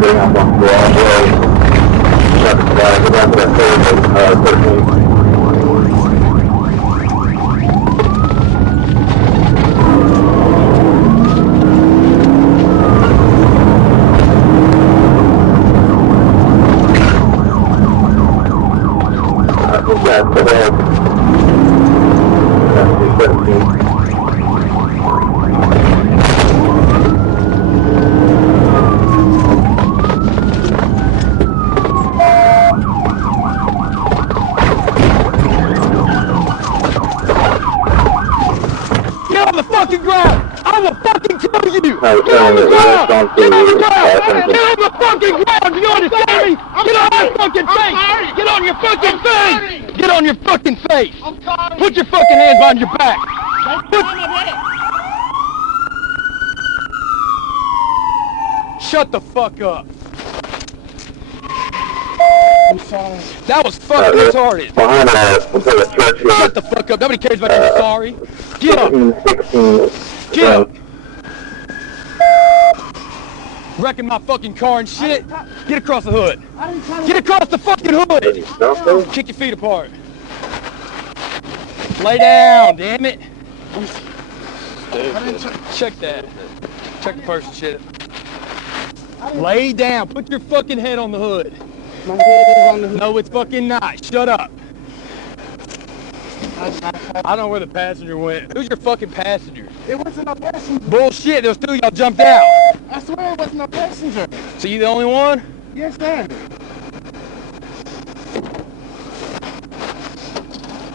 getting up on the wall. Go back to that third, 13. That's the bad. That's 17. Get on the fucking ground! I will fucking kill you! Get No, on the ground! Get on the ground! Get on the fucking ground! Do you understand me? Get on your fucking face! Get on your fucking face! Get on your fucking face! I'm sorry. Put your fucking hands behind your back! Shut the fuck up! I'm sorry. That was fucking retarded! Behind us, we'll put a church here. Shut the fuck up! Nobody cares about you sorry! Get up! 16. Get up! Wrecking my fucking car and shit! Get across the hood! Get across the fucking hood! Kick your feet apart! Lay down, damn it! Check that. Check the person shit. Lay down. Put your fucking head on the hood. My head is on the hood. No, it's fucking not. Shut up. I don't know where the passenger went. Who's your fucking passenger? It wasn't no passenger. Bullshit. There was two of y'all jumped out. I swear it wasn't no passenger. So you the only one? Yes, sir.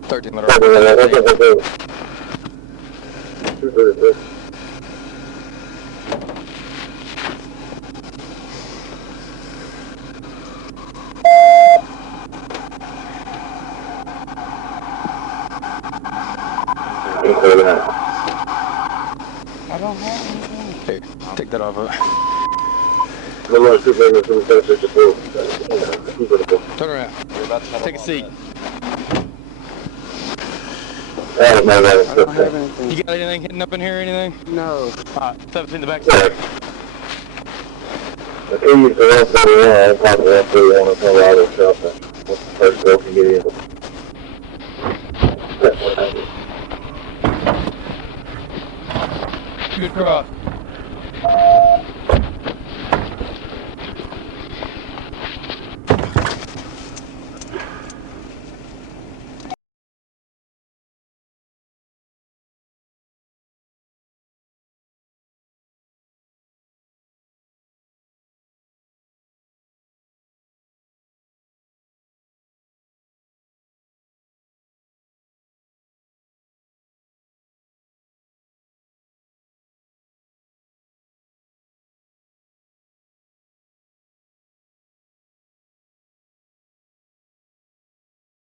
13 letter. I don't have anything. Here, take that off. Turn around. Take a seat. I don't have anything. You got anything hidden up in here or anything? No. Alright, stuff in the back seat. Good cross.